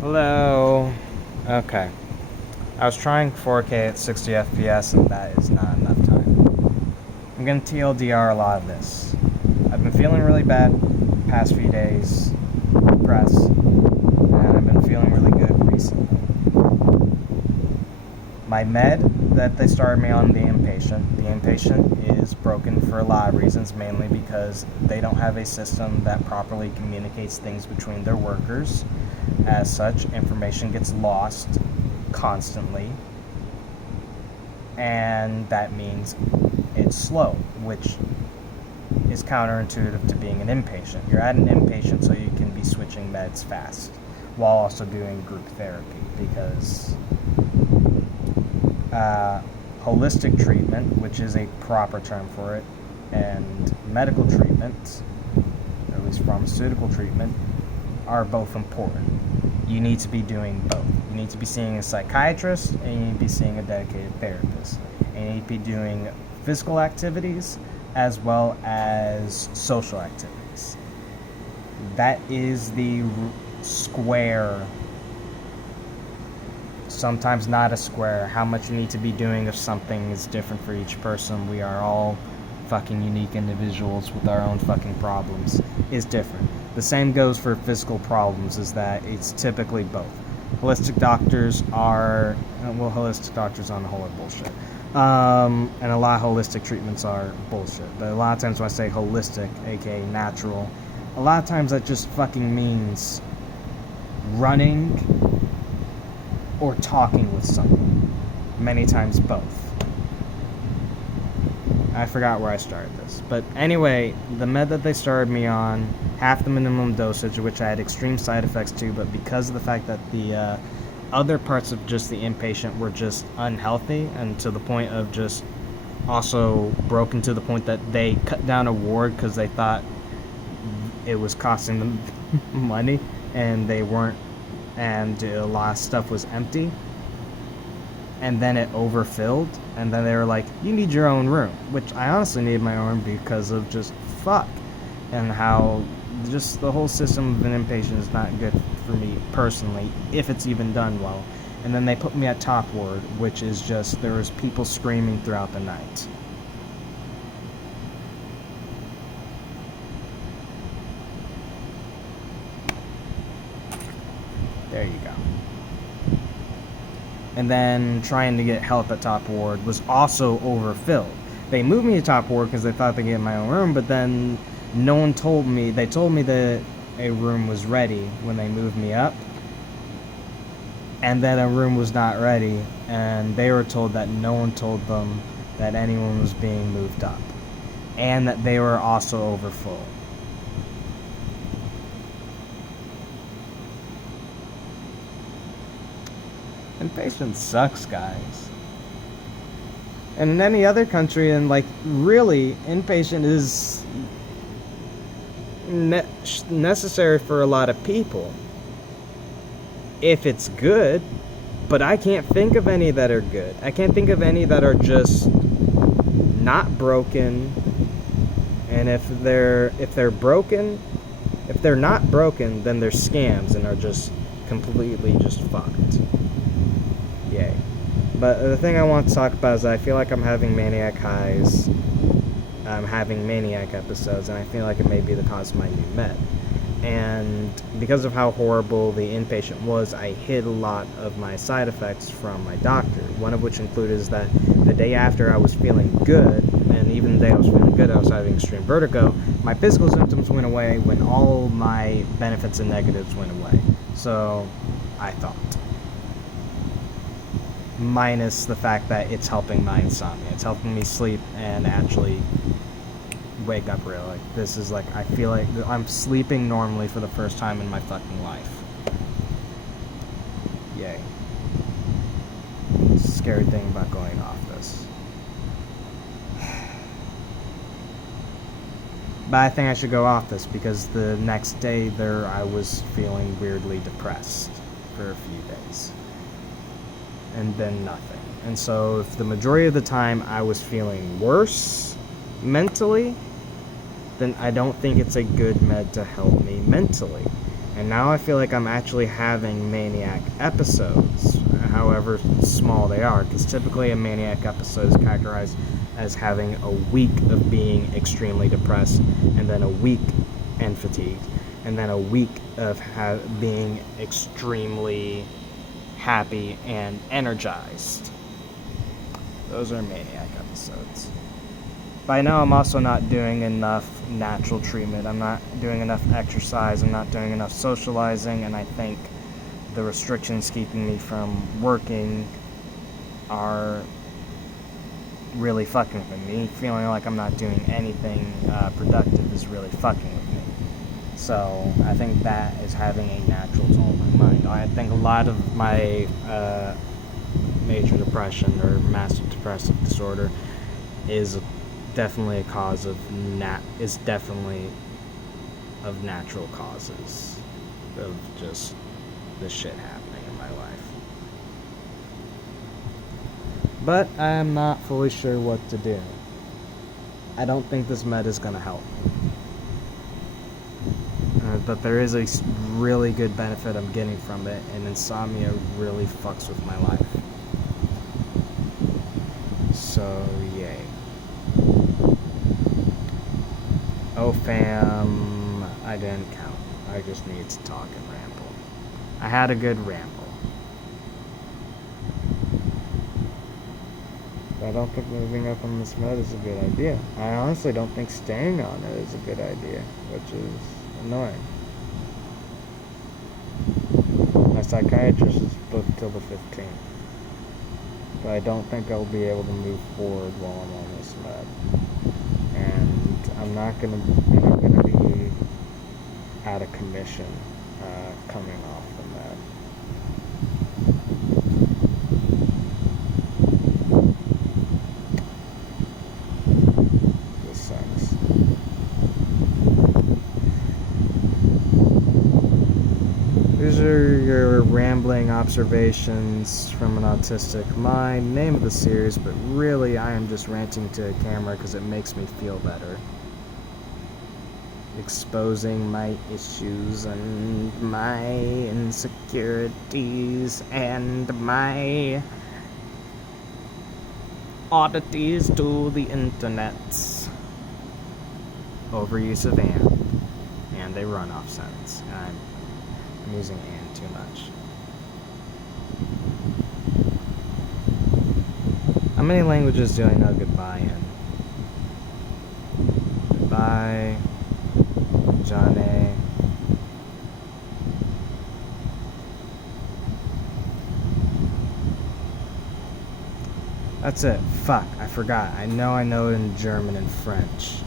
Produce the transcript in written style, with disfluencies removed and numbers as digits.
Hello. Okay. I was trying 4K at 60 FPS and that is not enough time. I'm gonna TLDR a lot of this. I've been feeling really bad the past few days, depressed, and I've been feeling really good recently. My med that they started me on, the inpatient is broken for a lot of reasons, mainly because they don't have a system that properly communicates things between their workers. As such, information gets lost constantly, and that means it's slow, which is counterintuitive to being an inpatient. You're at an inpatient so you can be switching meds fast while also doing group therapy, because holistic treatment, which is a proper term for it, and medical treatment, or at least pharmaceutical treatment, are both important. You need to be doing both. You need to be seeing a psychiatrist, and you need to be seeing a dedicated therapist. And you need to be doing physical activities as well as social activities. That is the square, sometimes not a square. How much you need to be doing of something is different for each person. We are all fucking unique individuals with our own fucking problems, is different. The same goes for physical problems, is that it's typically both. Holistic doctors are, holistic doctors on the whole are bullshit. And a lot of holistic treatments are bullshit. But a lot of times when I say holistic, aka natural, a lot of times that just fucking means running or talking with someone. Many times both. I forgot where I started this. But anyway, the med that they started me on, half the minimum dosage, which I had extreme side effects to, but because of the fact that the other parts of just the inpatient were just unhealthy, and to the point of just also broken to the point that they cut down a ward because they thought it was costing them money, and they weren't, and a lot of stuff was empty. And then it overfilled, and then they were like, you need your own room, which I honestly needed my own because of just fuck, and how just the whole system of an inpatient is not good for me personally, if it's even done well. And then they put me at top ward, which is just, there was people screaming throughout the night. There you go. And then trying to get help at top ward was also overfilled. They moved me to top ward because they thought they could get my own room, but then no one told me. They told me that a room was ready when they moved me up, and then a room was not ready, and they were told that no one told them that anyone was being moved up, and that they were also overfull. Inpatient sucks, guys. And in any other country, and like, really, inpatient is necessary for a lot of people if it's good, but I can't think of any that are good. I can't think of any that are just not broken. And if they're broken, if they're not broken, then they're scams and are just completely just fucked. Yay. But the thing I want to talk about is that I feel like I'm having maniac highs. I'm having maniac episodes, and I feel like it may be the cause of my new med. And because of how horrible the inpatient was, I hid a lot of my side effects from my doctor. One of which included is that the day after I was feeling good, and even the day I was feeling good, I was having extreme vertigo. My physical symptoms went away when all my benefits and negatives went away. So, I thought. Minus the fact that it's helping my insomnia. It's helping me sleep and actually wake up real. Like, this is like, I feel like I'm sleeping normally for the first time in my fucking life. Yay. It's a scary thing about going off this. But I think I should go off this because the next day there I was feeling weirdly depressed for a few days. And then nothing. And so if the majority of the time I was feeling worse mentally, then I don't think it's a good med to help me mentally. And now I feel like I'm actually having maniac episodes, however small they are, because typically a maniac episode is characterized as having a week of being extremely depressed, and then a week and fatigued, and then a week of being extremely happy and energized. Those are maniac episodes. But I know I'm also not doing enough natural treatment. I'm not doing enough exercise. I'm not doing enough socializing, and I think the restrictions keeping me from working are really fucking with me. Feeling like I'm not doing anything productive is really fucking with me. So I think that is having a natural toll on my mind. I think a lot of my major depression or massive depressive disorder is definitely a cause of natural causes of just this shit happening in my life. But I am not fully sure what to do. I don't think this med is going to help. But there is a really good benefit I'm getting from it, and insomnia really fucks with my life. So, yay. OFAAM, I didn't count. I just need to talk and ramble. I had a good ramble. I don't think moving up on this med is a good idea. I honestly don't think staying on it is a good idea, which is annoying. My psychiatrist is booked till the 15th. But I don't think I'll be able to move forward while I'm on this med. And I'm gonna be out of commission coming off the med. This sucks. These are your rambling observations from an autistic mind. Name of the series, but really I am just ranting to a camera because it makes me feel better. Exposing my issues and my insecurities and my oddities to the internet. Overuse of and a runoff sentence. I'm using and too much. How many languages do I know goodbye in? Goodbye, Johnny. That's it. Fuck, I forgot. I know it in German and French.